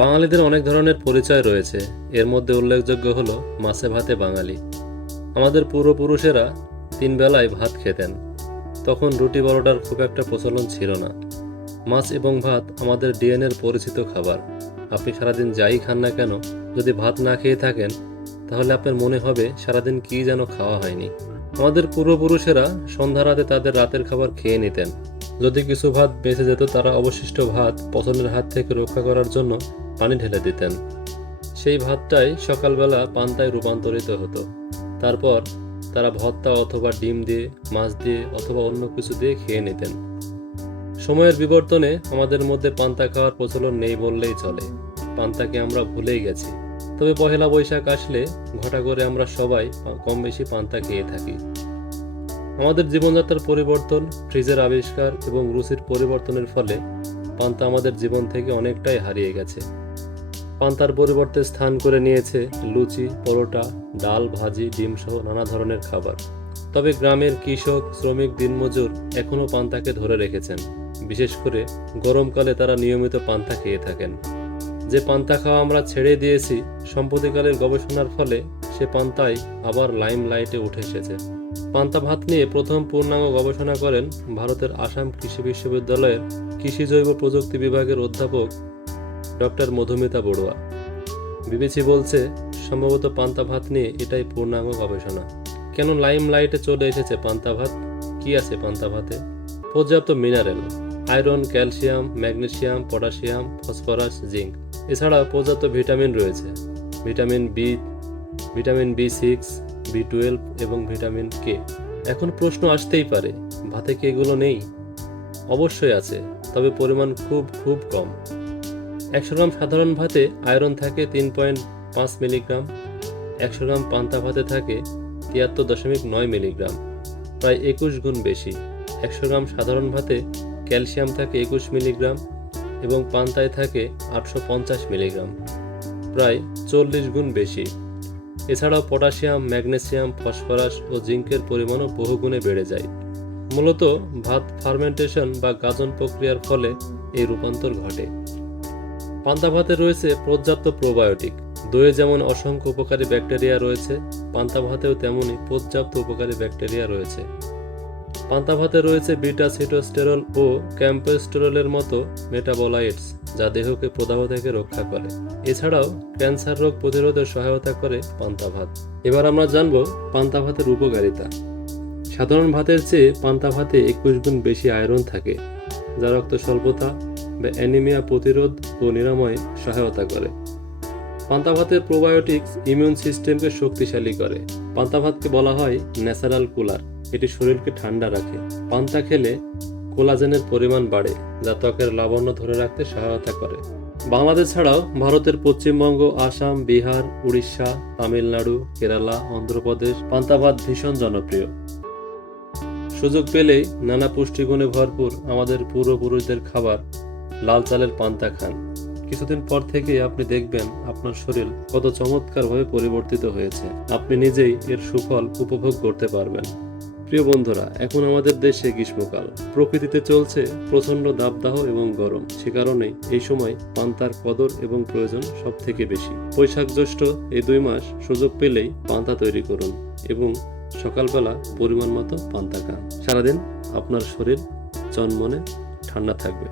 বাঙালিদের অনেক ধরনের পরিচয় রয়েছে। এর মধ্যে উল্লেখযোগ্য হলো মাছে ভাতে বাঙালি। আমাদের পূর্বপুরুষেরা ৩ বেলায় ভাত খেতেন। তখন রুটি পরোটার খুব একটা প্রচলন ছিল না। মাছ এবং ভাত আমাদের ডিএনএর পরিচিত খাবার। আপনি সারাদিন যাই খান না কেন, যদি ভাত না খেয়ে থাকেন তাহলে আপনার মনে হবে সারাদিন কী যেন খাওয়া হয়নি। আমাদের পূর্বপুরুষেরা সন্ধ্যা রাতে তাদের রাতের খাবার খেয়ে নিতেন। যদি কিছু ভাত বেঁচে যেত তারা অবশিষ্ট ভাত পচনের হাত থেকে রক্ষা করার জন্য পানি ঢেলে দিতেন। সেই ভাতটাই সকালবেলা পান্তায় রূপান্তরিত হতো। তারপর তারা ভর্তা অথবা ডিম দিয়ে, মাছ দিয়ে অথবা অন্য কিছু দিয়ে খেয়ে নিতেন। সময়ের বিবর্তনে আমাদের মধ্যে পান্তা খাওয়ার প্রচলন নেই বললেই চলে। পান্তাকে আমরা ভুলেই গেছি। তবে পহেলা বৈশাখ আসলে ঘটা করে আমরা সবাই কম বেশি পান্তা খেয়ে থাকি। আমাদের জীবনযাত্রার পরিবর্তন, ফ্রিজের আবিষ্কার এবং রুচির পরিবর্তনের ফলে পান্তা আমাদের জীবন থেকে অনেকটাই হারিয়ে গেছে। পান্তার পরিবর্তে স্থান করে নিয়েছে লুচি, পরোটা, ডাল, ভাজি, ডিম সহ নানা ধরনের খাবার। তবে গ্রামের কৃষক, শ্রমিক, দিনমজুর এখনও পান্তাকে ধরে রেখেছেন। বিশেষ করে গরমকালে তারা নিয়মিত পান্তা খেয়ে থাকেন। যে পান্তা খাওয়া আমরা ছেড়ে দিয়েছি, সম্প্রতিকালের গবেষণার ফলে সে পান্তাই আবার লাইমলাইটে উঠে এসেছে। পান্তা ভাত নিয়ে প্রথম পূর্ণাঙ্গ গবেষণা করেন ভারতের আসাম কৃষি বিশ্ববিদ্যালয়ের কৃষি জৈব প্রযুক্তি বিভাগের অধ্যাপক ডক্টর মধুমিতা বড়ুয়া। বিবিসি বলছে, সম্ভবত পান্তা ভাত নিয়ে এটাই পূর্ণাঙ্গ গবেষণা। কেন লাইমলাইটে চলে এসেছে পান্তা ভাত? কি আছে পান্তা ভাতে? পর্যাপ্ত mineral, iron, calcium, magnesium, potassium, phosphorus, zinc. এছাড়া পর্যাপ্ত ভিটামিন রয়েছে। ভিটামিন বি6, বি12 এবং ভিটামিন কে। এখন প্রশ্ন আসতেই পারে, ভাতে কি এগুলো নেই? অবশ্যই আছে, তবে পরিমাণ খুব খুব কম। 100 গ্রাম সাধারণ ভাতে আয়রন থাকে 3.5 মিলিগ্রাম। 100 গ্রাম পান্তা ভাতে থাকে 73.9 মিলিগ্রাম, প্রায় 21 গুণ বেশি। 100 গ্রাম সাধারণ ভাতে ক্যালসিয়াম থাকে 21 মিলিগ্রাম এবং পান্তায় থাকে 850 মিলিগ্রাম, প্রায় 40 গুণ বেশি। এছাড়াও পটাশিয়াম, ম্যাগনেসিয়াম, ফসফরাস ও জিঙ্কের পরিমাণও বহুগুণে বেড়ে যায়। মূলত ভাত ফার্মেন্টেশন বা গাজন প্রক্রিয়ার ফলে এই রূপান্তর ঘটে। পান্তা ভাতে রয়েছে পর্যাপ্ত প্রোবায়োটিক। দইয়ে যেমন অসংখ্য উপকারী ব্যাকটেরিয়া রয়েছে, পান্তা ভাতেও তেমনই পর্যাপ্ত উপকারী ব্যাকটেরিয়া রয়েছে। পান্তা ভাতে রয়েছে বিটা সিটোস্টেরল ও ক্যাম্পোস্টেরলের মতো মেটাবলাইটস, যা দেহকে প্রদাহ থেকে রক্ষা করে। এছাড়াও ক্যান্সার রোগ প্রতিরোধে সহায়তা করে পান্তা ভাত। এবার আমরা জানব পান্তা ভাতের উপকারিতা। সাধারণ ভাতের চেয়ে পান্তা ভাতে 21 গুণ বেশি আয়রন থাকে, যা রক্ত স্বল্পতা বা অ্যানিমিয়া প্রতিরোধ ও নিরাময়ে সহায়তা করে। পান্তা ভাতের প্রোবায়োটিক্স ইমিউন সিস্টেমকে শক্তিশালী করে। পান্তা ভাতকে বলা হয় ন্যাচারাল কুলার। এটি শরীরকে ঠান্ডা রাখে। পান্তা খেলে কোলাজেনের পরিমাণ বাড়ে, যা ত্বকের লাবণ্য ধরে রাখতে সহায়তা করে। বাংলাদেশ ছাড়াও ভারতের পশ্চিমবঙ্গ, আসাম, বিহার, উড়িষ্যা, তামিলনাড়ু, কেরালা, অন্ধ্রপ্রদেশ পান্তা ভাত ভীষণ জনপ্রিয়। সুযোগ পেলেই নানা পুষ্টিগুণে ভরপুর আমাদের পূর্বপুরুষদের খাবার লাল চালের পান্তা খান। কিছুদিন পর থেকে আপনি দেখবেন আপনার শরীর কত চমৎকারভাবে পরিবর্তিত হয়েছে। আপনি নিজেই এর সুফল উপভোগ করতে পারবেন। প্রিয় বন্ধুরা, এখন আমাদের দেশে গ্রীষ্মকাল। প্রকৃতিতে চলছে প্রচণ্ড দাবদাহ এবং গরম। সে কারণে এই সময় পান্তার কদর এবং প্রয়োজন সব থেকে বেশি। বৈশাখ জ্যৈষ্ঠ এই 2 মাস সুযোগ পেলেই পান্তা তৈরি করুন এবং সকালবেলা পরিমাণ মতো পান্তা খান। সারাদিন আপনার শরীর চনমনে ঠান্ডা থাকবে।